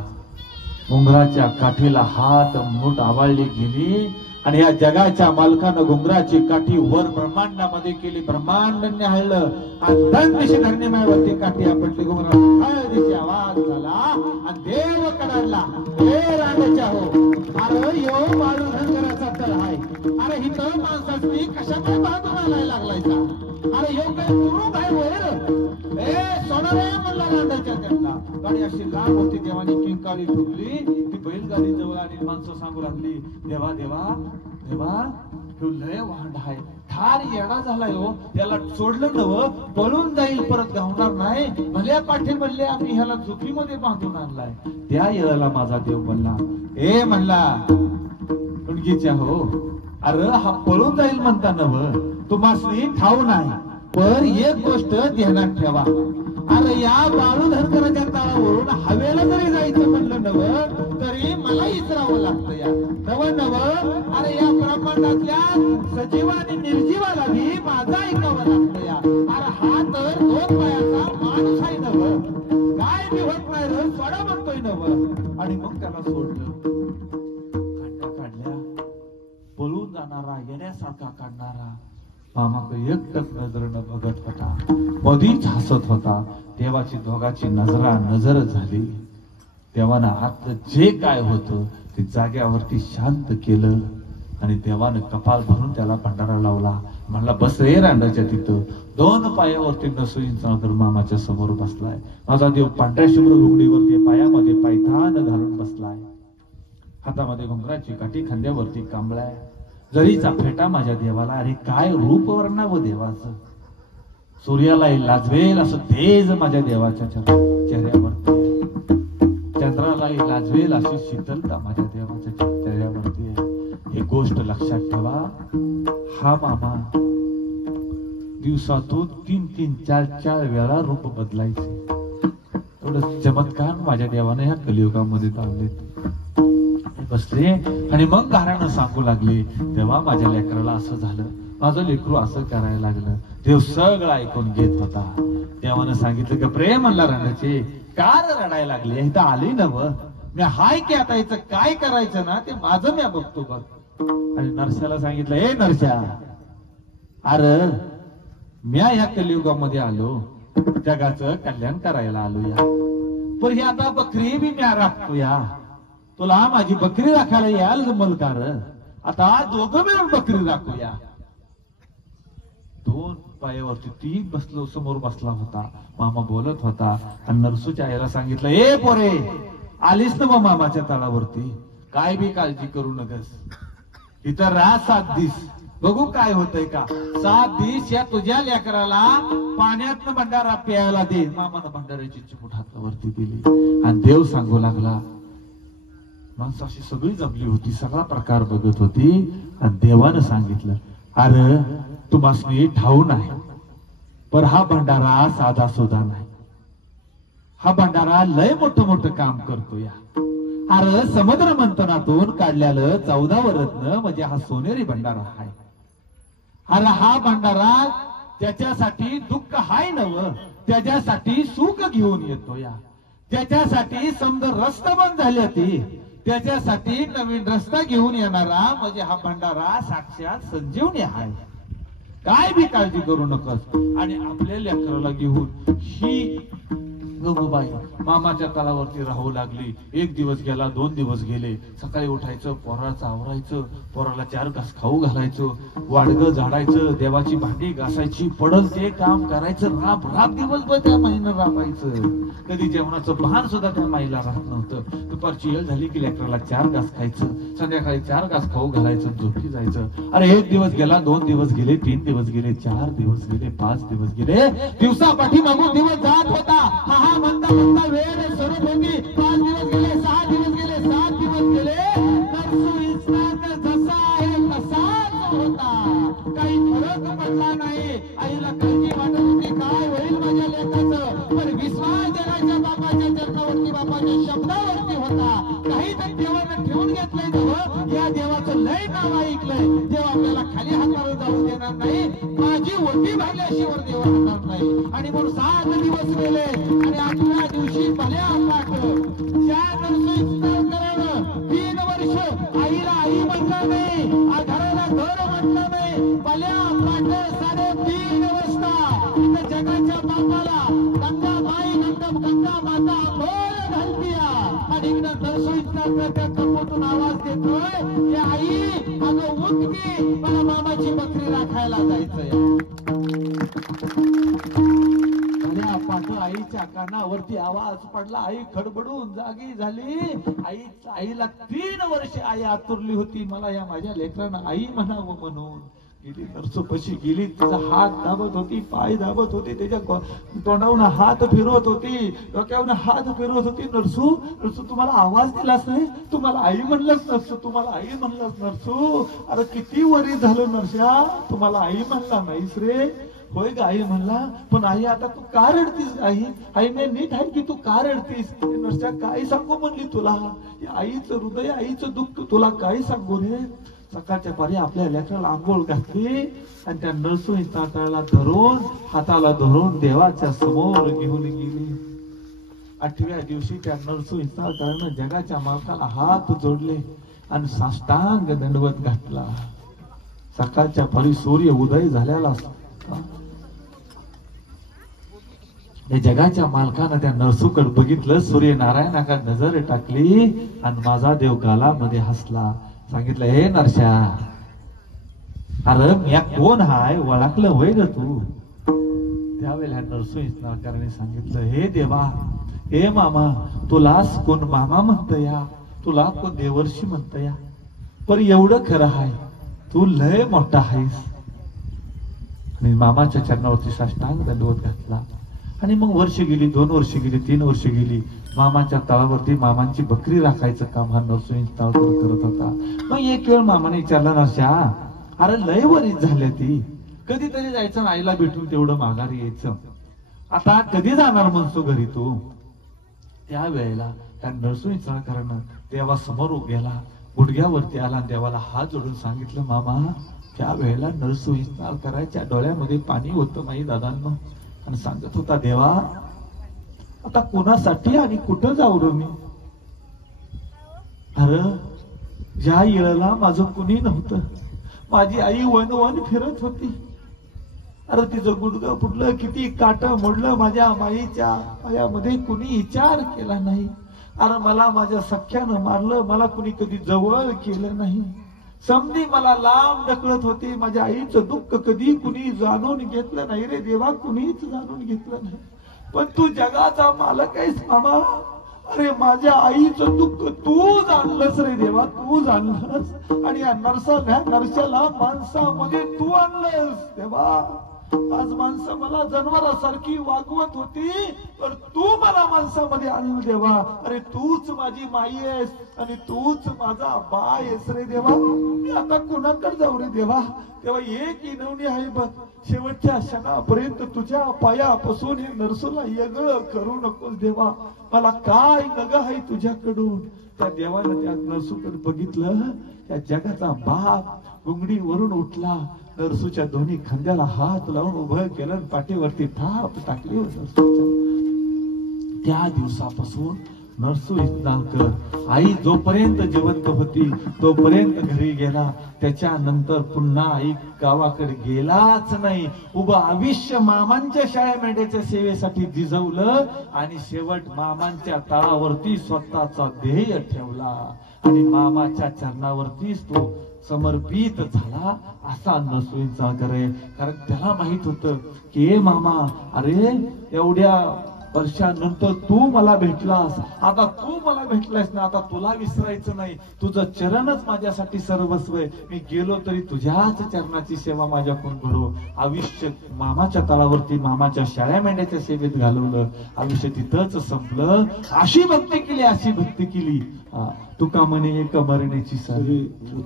घुंगराच्या काठीला हात मूठ आवाळली गेली आणि या जगाच्या मालकानं घुंगराची काठी वर ब्रह्मांडामध्ये केली. ब्रह्मांडाने हळलं आणि धनदिशी धरणीमायावरती काठी आपटली. घुंगराची आवाज झाला आणि देव कडाडला, हे रांडेच्या हो, अरे यो बाळू धनगराचा तर आहे, अरे ही तर माणसाची कशामुळे बाजूला आलाय लागलायचा, अरे यो काय तुरुंग आहे वैर, ए सोडरे म्हणला रांडेच्या. त्यांना गाडी अशी लांब होती, देवानी किंकाळी ठोकली. ती बैलगाडी जवळ आली, माणसं सांगू लागली, देवा देवा देवा, तू लय वांड आहे, ठार येडा झालाय हो, त्याला सोडलं नव पळून जाईल, परत गावणार नाही. भल्या पाठी म्हणले आम्ही ह्याला झोपीमध्ये बांधून आणलाय. त्या येळाला माझा देव म्हणला, ए म्हणला गुडगीच्या हो, अरे हा पळून जाईल म्हणता नव, तुम्हाला ठाऊ नाही, पण एक गोष्ट ध्यानात ठेवा, अरे या बाळू धनगराच्या तळावरून हवेला जरी जायचं म्हणलं नव तरी मला इसरावं लागतं. या नव अरे या ब्रह्मांडातल्या सजीव आणि निर्जीवाला भी माझा ऐकावं लागतं. या अरे हा तर 2 पायाचा माणूस आहे नव, काय बी होत नाही रे, सोडा म्हणतोय नव. आणि मग त्याला सोडलं. काढल्या पळून जाणारा, येण्यासारखा काढणारा मामाकडे एकटक नजरेनं बघत होता, मधीच हसत होता. देवाची दोघाची नजर झाली. देवानं आतलं जे काय होतं ते जाग्यावरती शांत केलं आणि देवानं कपाल भरून त्याला भंडारा लावला. म्हणला, बस रे रांडाच्या तिथं. 2 पायावरती नरसूंचा मामाच्या समोर बसलाय. माझा देव पांढऱ्या शुभ्र घुगडीवरती पायामध्ये पायथान घालून बसलाय. हातामध्ये घुंगराची काठी, खांद्यावरती कांबळाय, जरीचा फेटा माझ्या देवाला. अरे काय रूप वर्णावं देवाचं, सूर्यालाही लाजवेल असं तेज माझ्या देवाच्या चेहऱ्यावरती, चंद्रालाही लाजवेल अशी शीतलता माझ्या देवाच्या चेहऱ्यावरती आहे. ही गोष्ट लक्षात ठेवा. हा मामा दिवसातून 3-3, 4-4 वेळा रूप बदलायचे. थोडं चमत्कार माझ्या देवाने ह्या कलियुगामध्ये लावलेत. बसले आणि मग गारानं सांगू लागले, तेव्हा माझ्या लेकराला असं झालं, माझं लेकरू असं करायला लागलं. देव सगळं ऐकून घेत होता. देवानं सांगितलं की प्रेम म्हणला रांडाचे, का रडायला लागले, इथं आली नव, मी हाय की आता इथं काय करायचं ना ते माझं मी बघतो बघ. आणि नरस्याला सांगितलं, हे नरस्या, अरे म्या ह्या कलियुगामध्ये आलो, जगाचं कल्याण करायला आलो या, पण हे आता बकरी बी म्या राखतो या. तुला माझी बकरी राखायला यायला जमल का र? आता दोघं मिळून बकरी राखूया. दोन पायावरती ती बसलो, समोर बसला होता. मामा बोलत होता आणि नरसूच्या आईला सांगितलं, ए पोरे, आलीस ना मग मामाच्या तळावरती, काय बी काळजी करू नकस, इथं राहा 7 दिवस, बघू काय होतंय का. 7 दिवस या तुझ्या लेकराला पाण्यातनं भंडारा प्यायला दे. मामानं भंडाऱ्याची चिमूट हातावरती दिली आणि देव सांगू लागला. माणसं अशी सगळी जमली होती, सगळा प्रकार बघत होती आणि देवानं सांगितलं, अरे तुम्हासनी ठाऊ नाही, पर हा भंडारा साधा सुधा नाही. हा भंडारा लय मोठं मोठं काम करतो. या अरे समुद्र मंथनातून काढल्यालं 14 रत्न म्हणजे हा सोनेरी भंडारा आहे. अरे हा भंडारा त्याच्यासाठी दुःख हाय नव, त्याच्यासाठी सुख घेऊन येतो. या त्याच्यासाठी समजा रस्ता बंद झाली ती, त्याच्यासाठी नवीन रस्ता घेऊन येणारा म्हणजे हा भंडारा साक्षात संजीवनी आहे. काय बी काळजी करू नकोस. आणि आपल्या लेकराला घेऊन ही गंगूबाई मामाच्या तळावरती राहू लागली. 1 दिवस गेला, 2 दिवस गेले. सकाळी उठायचं, पोराचं आवरायचं, पोराला 4 घास खाऊ घालायचं, वाडगं झाडायचं, देवाची भांडी घासायची, पडल ते काम करायचं. राब दिवसभर त्या माईनं राबायचं. कधी जेवणाचं भान सुद्धा त्या माईला राहत नव्हतं. दुपारची वेळ झाली की लेकराला 4 घास खायचं, संध्याकाळी 4 घास खाऊ घालायचं, झोपी जायचं. अरे 1 दिवस गेला, 2 दिवस गेले, 3 दिवस गेले, 4 दिवस गेले, 5 दिवस गेले. दिवसापाठी मागून दिवस जात होता. हा म्हणता म्हणता वेळ सरत होती. 5 दिवस गेले, 6 दिवस गेले, 7 दिवस गेले. नरसू इस्लाम जसा आहे तसाच होता, काही फरक पडला नाही. आईला काळजी वाटत होती, काय होईल माझ्या लेकाचं, पण विश्वास देण्याच्या बापाच्या चरणावरती, बापाच्या शब्दावरती होता. काही तर देवानं ठेवून घेतलंय तेव्हा, या देवाचं लय नाव ऐकलंय. देव आपल्याला खाली हातावर जाऊ देणार नाही, माझी वटी भरल्याशिवाय देव राहणार नाही. आणि म्हणून 7 दिवस गेले आणि 8व्या दिवशी भल्या पाठ ज्या नरसूईस्तारकरानं 3 वर्ष आईला आई म्हणलं नाही, घराला घर म्हणलं नाही, भल्या पाठ 3:30 वाजता इथं जगाच्या बापाला गंगा माता आंघोळ घालतीया. आणि इकडं नरसूईस्तारकर त्या कपोतून आवाज देतोय, या आई अगं उठ की, मला मामाची बकरी राखायला जायचंय. आईच्या कानावरती आवाज पडला. आई खडबडून जागी झाली. आईला 3 वर्ष आई आतुरली होती, मला या माझ्या लेकरांना आई म्हणावं म्हणून. गेली नरसूपाशी गेली, तिचा हात दाबत होती, पाय दाबत होती, त्याच्या तोंडावरून हात फिरवत होती, डोक्यावरून हात फिरवत होती. नरसू तुम्हाला आवाज दिलास नाही, तुम्हाला आई म्हणलंस नरसू, तुम्हाला आई म्हणलंस नरसू. अरे किती वरी झालं नरशा, तुम्हाला आई म्हणला नाहीस रे. होय ग आई म्हणला, पण आई आता तू का रडतीस? आई मी नीट आहे की तू का रडतीस? नरशा काय सांगू म्हणली तुला, आईचं हृदय, आईचं दुःख तुला काय सांगू रे. सकाळच्या पारी आपल्या लेकराला आंघोळ घातली आणि त्या नरसूईस्तारकाला धरून, हाताला धरून देवाच्या समोर घेऊन गेली. 8व्या दिवशी त्या नरसूईस्तारकानं जगाच्या मालकाला हात जोडले आणि साष्टांग दंडवत घातला. सकाळच्या पारी सूर्य उदय झालेला असता. जगाच्या मालकानं त्या नरसूकडे बघितलं, सूर्यनारायणाकडे नजर टाकली आणि माझा देव गालामध्ये हसला. सांगितलं, हे नरशा, अरे मी कोण हाय ओळखलं होय ग तू. त्यावेळेला नरसूईस्तारकाने सांगितलं, हे देवा, हे मामा, तुलाच कोण मामा म्हणत या, तुला कोण देवर्षी म्हणत या, पण एवढं खरं आहे, तू लय मोठा आहेस. आणि मामाच्या चरणावरती साष्टांग दंडवत घातला. आणि मग वर्ष गेली, 2 वर्ष गेली, 3 वर्ष गेली. मामाच्या तळावरती मामांची बकरी राखायचं काम हा नरसूईस्तारकर करत होता. मग एक वेळ मामाने विचारला, नरशा, अरे लय वरीच झाल्या ती, कधीतरी जायचं आईला भेटून तेवढं माघारी यायचं, आता कधी जाणार म्हणतो घरी तू. त्या वेळेला त्या नरसूईस्तारकरानं देवासमोर गेला, गुडघ्यावरती आला, देवाला हात जोडून सांगितलं, मामा. त्या वेळेला नरसूईस्तारकराच्या डोळ्यामध्ये पाणी होतं माई दादांना आणि सांगत होता, देवा, आता कोणासाठी आणि कुठं जाऊ रे मी. अरे ज्या येळेला माझं कुणी नव्हतं, माझी आई वन फिरत होती. अरे तिचं गुडघं फुटलं, किती काट मोडलं, माझ्या माईच्या पायामध्ये कुणी विचार केला नाही. अरे मला माझ्या सख्यानं मारलं, मला कुणी कधी जवळ केलं नाही, समधी मला लांब ढकलत होती, माझ्या आईचं दुःख कधी कुणी जाणून घेतलं नाही रे देवा, कुणीच जाणून घेतलं नाही. पण तू जगाचा मालक आहेस मामा. अरे माझ्या आईचं दुःख तू जाणलंस रे देवा, तू जाणलंस. आणि या नरशाला माणसामध्ये तू आणलंस देवा. आज माणसं मला जनावरासारखी वागवत होती, पण तू मला माणसामध्ये आणलं देवा. अरे तूच माझी माई आहेस आणि तूच माझा बा आहेस रे देवा. मी आता कुणाकडे जाऊ रे देवा. तेव्हा एक इनवणी आहे बघ, शेवटच्या क्षणापर्यंत तुझ्या पायापासून हे नरसूला वेगळं करू नकोस देवा. मला काय नग आहे तुझ्याकडून. त्या देवानं त्या नरसूकडे बघितलं, त्या जगाचा बाप गुंगडीवरून उठला, नरसूच्या दोन्ही खांद्याला हात लावून उभं केलं, पाठीवरती थाप टाकली. त्या दिवसापासून नरसू इस्लामकर आई जोपर्यंत जिवंत होती तोपर्यंत घरी गेला. त्याच्यानंतर पुन्हा आई गावाकडे गेलाच नाही. उभं आयुष्य मामांच्या शाळा मेंढ्याच्या सेवेसाठी झिजवलं आणि शेवट मामांच्या तळावरती स्वतःचा ध्येय ठेवला आणि मामाच्या चरणावरतीच तो समर्पित झाला. असा नरसूंचा करे. कारण त्याला माहित होतं की ए मामा, अरे एवढ्या वर्षानंतर तू मला भेटलास, आता तू मला भेटलास ना, आता तुला विसरायचं नाही. तुझं चरणच माझ्यासाठी सर्वस्व आहे. मी गेलो तरी तुझ्याच चरणाची सेवा माझ्याकडून घडो. आयुष्य मामाच्या तळावरती मामाच्या शाळ्या मेंढ्याच्या सेवेत घालवलं. आयुष्य तिथंच संपलं. अशी भक्ती केली, अशी भक्ती केली. तुका म्हणे एक मरण्याची सारी,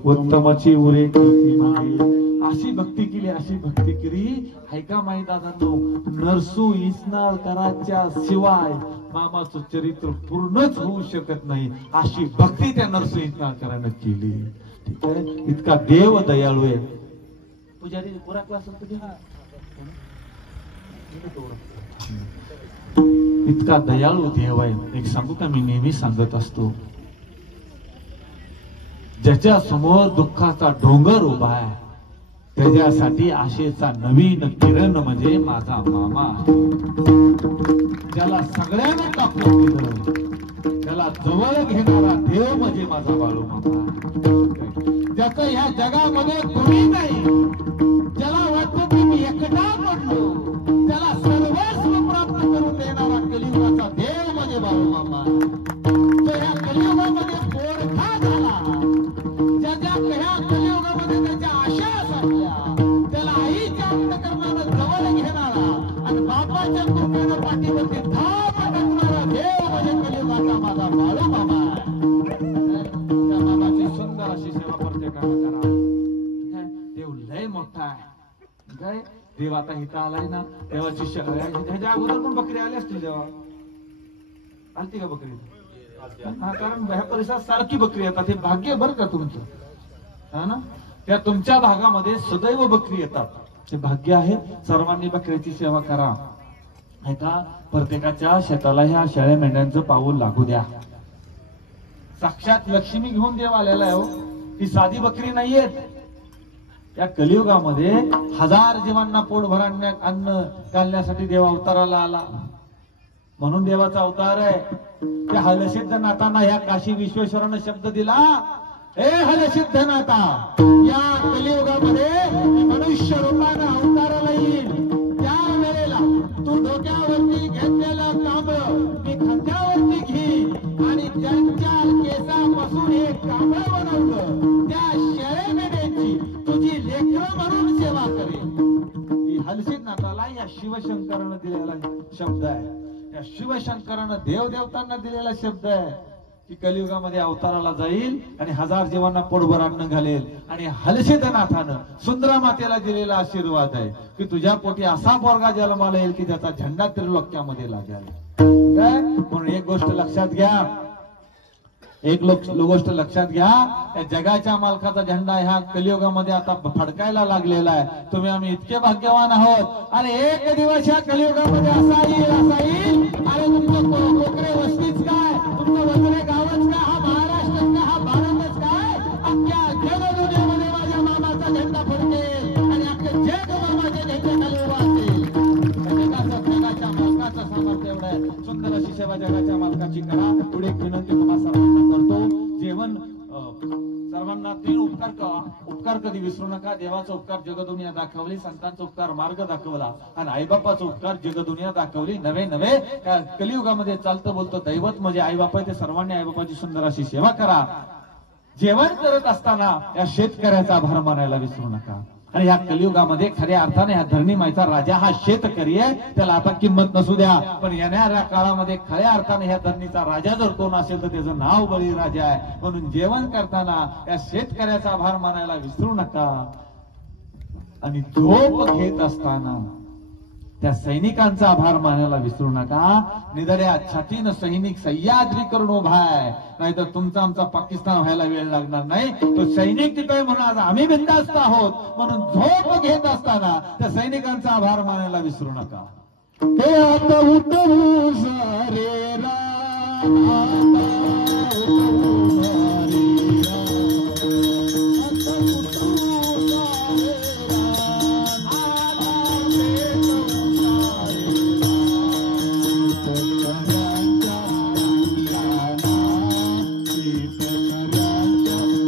उत्तमाची उरे कीर्ती मागे. अशी भक्ती केली, अशी भक्ती केली. ऐका माई दादांनो, नरसू इस्नाळकरांच्या शिवाय मामाचं चरित्र पूर्णच होऊ शकत नाही. अशी भक्ती त्या नरसू इस्नाळकरांना केली. ठीक आहे. इतका देव दयाळू आहे. पुजारी पुरा क्लास इतका दयाळू देव आहे. एक सांगू का, मी नेहमी सांगत असतो, ज्याच्या समोर दुःखाचा डोंगर उभा आहे त्याच्यासाठी आशेचा नवीन किरण म्हणजे माझा मामा. ज्याला सगळ्यांना टाकून दिलं, त्याला जवळ घेणारा देव म्हणजे माझा बाळू मामा. ज्याचं ह्या जगामध्ये कोणी नाही, ज्याला वाटतं की मी एकटा पडलो, त्याला सर्वस्व प्राप्त करून देणारा कलियुगाचा देव म्हणजे बाळू मामा. तो ह्या कलियुगामध्ये पोरखा झाला. ज्या कलियुगामध्ये त्याच्या आशा असल्या, त्याला आईच्या अंतकरणानं जवळ घेणारा आणि बापाच्या कृपेनं पाठीवरती धाप टाकणारा देव म्हणजे कलियुगाचा माझा बाळू मामा. त्या मामाची सुंदर अशी सेवा प्रत्येकानं करा. देव लय मोठा आहे. काय देव आता इथं आलाय ना, देवाची ह्याच्या अगोदर पण बकरी आली असतील. जेव्हा आलती का बकरी? हा, कारण ह्या परिसरात सारखी बकरी येतात. हे भाग्य बरं का तुमचं, हा ना. त्या तुमच्या भागामध्ये सदैव बकरी येतात, ते भाग्य आहे. सर्वांनी बकरीची सेवा करा. ऐका, प्रत्येकाच्या शेताला ह्या शेळ्या मेंढ्यांचं पाऊल लागू द्या. साक्षात लक्ष्मी घेऊन देव आलेला आहे हो. ही साधी बकरी नाहीयेत. या कलियुगामध्ये 1000 जीवांना पोट भरण्यात अन्न घालण्यासाठी देव अवताराला आला. म्हणून देवाचा अवतार आहे. त्या हलसिद्धनाथांना ह्या काशी विश्वेश्वरानं शब्द दिला, हे हलसिद्धनाथा, या कलियुगामध्ये मनुष्य रूपानं अवताराला येईल. त्या वेळेला तू डोक्यावरती घेतलेलं कांबळ मी खांद्यावरती घेईन आणि त्यांच्या केसापासून हे कांबळ बनवलं त्या शेळे मेंढ्याची तुझी लेकरं म्हणून सेवा करेल. ही हलसिद्धनाथाला या शिवशंकरानं दिलेला शब्द आहे. या शिवशंकरानं देवदेवतांना दिलेला शब्द आहे की कलियुगामध्ये अवताराला जाईल आणि 1000 जीवांना पोटभर अन्न घालेल. आणि हलसिद्धनाथानं सुंदरा मातेला दिलेला आशीर्वाद आहे की तुझ्या पोटी असा पोरगा जन्माला येईल की त्याचा झेंडा त्रिलोक्यामध्ये लागेल. काय म्हणून एक गोष्ट लक्षात घ्या, एक गोष्ट लक्षात घ्या, या जगाच्या मालकाचा झेंडा ह्या कलियुगामध्ये आता फडकायला लागलेला आहे. तुम्ही आम्ही इतके भाग्यवान आहोत. आणि एक दिवस ह्या कलियुगामध्ये असा येईल, असा येईल, अरे तुमचं कोकरे वस्तीच काय, तुमचं वगैरे गावच काय, हा महाराष्ट्र काय, हा भारतच काय, अख्ख्या जगदुनियेमध्ये माझ्या मामाचा झेंडा फडकेल आणि अख्खे जग मामाच्या झेंड्याखाली उभा असेल. जगाच्या मालकाचं सामर्थ्य एवढं आहे. सुंदर अशी सेवा जगाच्या मालकाची करा. पुढे विनंती मामांना ते उपकार कधी विसरू नका. देवाचा उपकार जगदुनिया दाखवली, संतांचा उपकार मार्ग दाखवला आणि आईबापाचा उपकार जगदुनिया दाखवली. नवे नवे कलियुगामध्ये चालतं बोलतं दैवत म्हणजे आईबाप आहे. ते सर्वांनी आईबापाची सुंदर अशी सेवा करा. जेवण करत असताना या शेतकऱ्याचा आभार मानायला विसरू नका. आणि या कलियुगामध्ये खऱ्या अर्थाने ह्या धरणी मायचा राजा हा शेतकरी आहे. त्याला आता किंमत नसू द्या, पण येणाऱ्या काळामध्ये खऱ्या अर्थाने ह्या धरणीचा राजा जर कोण असेल तर त्याचं नाव बळीराजा आहे. म्हणून जेवण करताना या शेतकऱ्याचा आभार मानायला विसरू नका. आणि झोप घेत असताना त्या सैनिकांचा आभार मानायला विसरू नका. निधड्या छातीनं सैनिक सह्याद्री करून उभा आहे, नाहीतर तुमचा आमचा पाकिस्तान व्हायला वेळ लागणार नाही. तो सैनिक तिथे आहे म्हणून आज आम्ही बिनधास्त आहोत. म्हणून झोप घेत असताना त्या सैनिकांचा आभार मानायला विसरू नका. हे आता उठवू सारे राम, आता उठवू सारे राम, आता उठवू सारे राम, आता उठवू सारे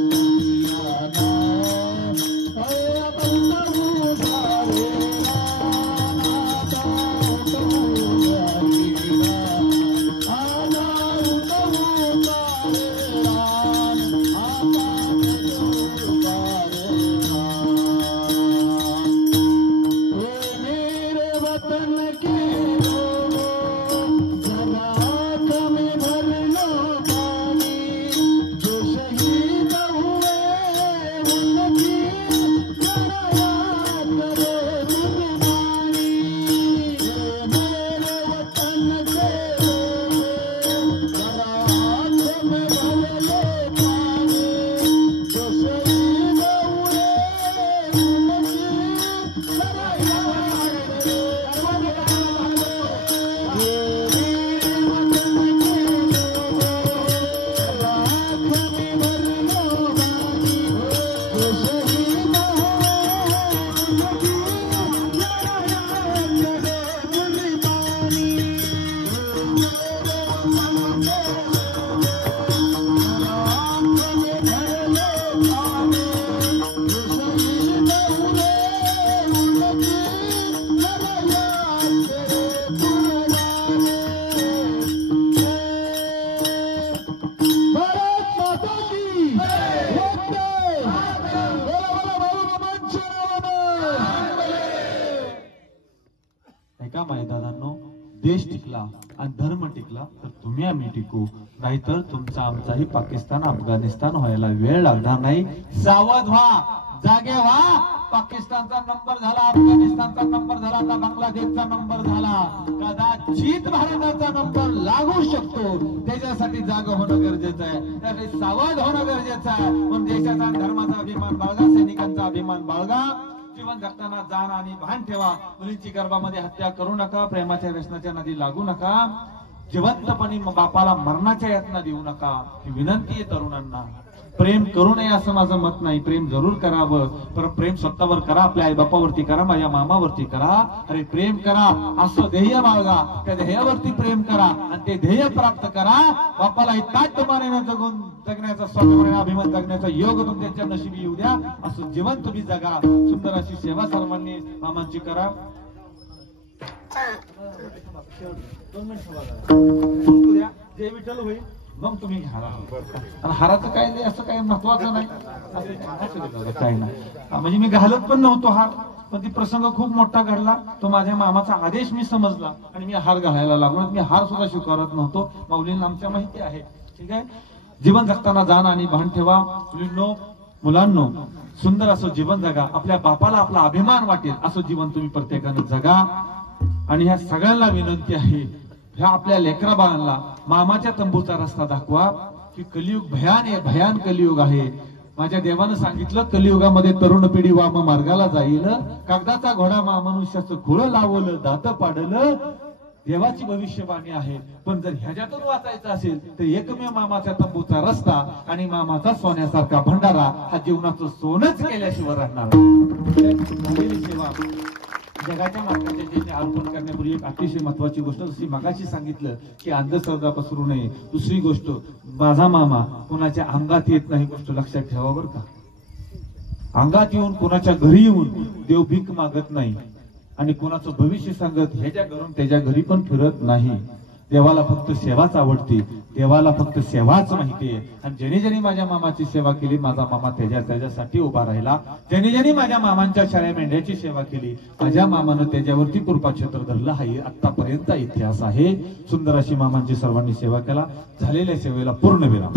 देश टिकला आणि धर्म टिकला तर तुम्ही आम्ही टिकू, नाहीतर तुमचा आमचाही पाकिस्तान अफगाणिस्तान व्हायला वेळ लागणार नाही. सावध व्हा, जागे व्हा. पाकिस्तानचा नंबर झाला, अफगाणिस्तानचा नंबर झाला, आता बांगलादेशचा नंबर झाला, कदाचित भारताचा नंबर लागू शकतो. त्याच्यासाठी जागा होणं गरजेचं आहे, त्यासाठी सावध होणं गरजेचं आहे. म्हणून देशाचा धर्माचा अभिमान बाळगा, सैनिकांचा अभिमान बाळगा. जीवन जगताना जाण आणि भान ठेवा. मुलींची गर्भामध्ये हत्या करू नका, प्रेमाच्या व्यसनाच्या नदी लागू नका, जिवंतपणी बापाला मरणाच्या यातना देऊ नका. ही विनंती आहे तरुणांना. प्रेम करू नये असं माझं मत नाही, प्रेम जरूर करावं, पण प्रेम स्वतःवर करा, आपल्या आई बापावरती करा, माझ्या मामावरती करा. अरे प्रेम करा, असं ध्येय बाळगा, त्या ध्येयावरती प्रेम करा आणि ते ध्येय प्राप्त करा. बापाला ताटमानेनं जगण्याचा, स्वाभिमानाने अभिमान जगण्याचा योग तुमच्या नशिबी येऊ द्या. असं जीवन तुम्ही जगा. सुंदर अशी सेवा सर्वांनी मामांची करा. 2 मिनिट द्या, जय विठ्ठल होईल मग तुम्ही घ्या. हाराचं काय नाही, असं काही महत्वाचं नाही, काही नाही. म्हणजे मी घालत पण नव्हतो हार, पण ती प्रसंग खूप मोठा घडला. तो माझ्या मामाचा आदेश मी समजला आणि मी हार घालायला लागलो. मी हार सुद्धा स्वीकारत नव्हतो. माऊलींना आमच्या माहिती आहे. ठीक आहे. जीवन जगताना जाण आणि भान ठेवा. मुलींनो, मुलांनो, सुंदर असं जीवन जगा. आपल्या बापाला आपला अभिमान वाटेल असं जीवन तुम्ही प्रत्येकाने जगा. आणि ह्या सगळ्यांना विनंती आहे, ह्या आपल्या लेकरा बाळांना मामाच्या तंबूचा रस्ता दाखवा. की कलियुग भयान कलियुग आहे. माझ्या देवानं सांगितलं, कलियुगामध्ये तरुण पिढी वाम मार्गाला जाईल, कागदाचा घोडा मनुष्याचं खुळं लावलं, दात पाडलं. देवाची भविष्यवाणी आहे. पण जर ह्याच्यातून वाचायचं असेल तर एकमेव मामाच्या तंबूचा रस्ता आणि मामाचा सोन्यासारखा भंडारा हा जीवनाचं सोनच केल्याशिवाय राहणार. जगाच्या मार्गाच्या ज्यांनी अर्पण करण्यापूर्वी एक अतिशय महत्वाची गोष्ट, जशी मगाशी सांगितलं की अंधश्रद्धा पसरू नये. दुसरी गोष्ट, माझा मामा कोणाच्या अंगात येत नाही, गोष्ट लक्षात ठेवा बरं का. अंगात येऊन कोणाच्या घरी येऊन देव भीक मागत नाही आणि कोणाचं भविष्य सांगत ह्याच्या घरून त्याच्या घरी पण फिरत नाही. देवाला फक्त सेवाच आवडते, देवाला फक्त सेवाच माहिती आहे. आणि ज्याने ज्याने माझ्या मामाची सेवा केली, माझा मामा त्याच्यासाठी उभा राहिला. ज्याने ज्याने माझ्या मामांच्या शाळा मेंढ्याची सेवा केली, माझ्या मामानं त्याच्यावरती कृपाक्षेत्र धरलं. हा आतापर्यंत इतिहास आहे. सुंदर अशी मामांची सर्वांनी सेवा केला. झालेल्या सेवेला पूर्ण विराम.